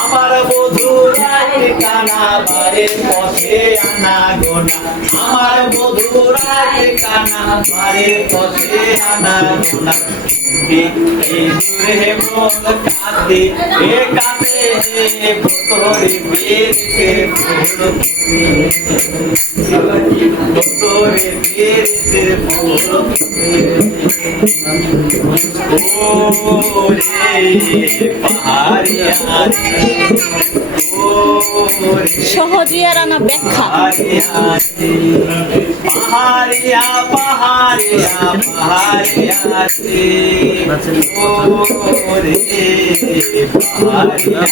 আমার বধুরা কানা বারে পথে আনা গোনা আমার বধুরা কানা বারে পথে আনা গোনা দূরে মন কাঁদে এ কাঁদে তোরে বেরতে তোরে বেরতে সহজিয়া রানা ব্যাখ্যা পাহাড়িয়া পাহাড়িয়া পাহাড়িয়া ওরে পাহাড়িয়া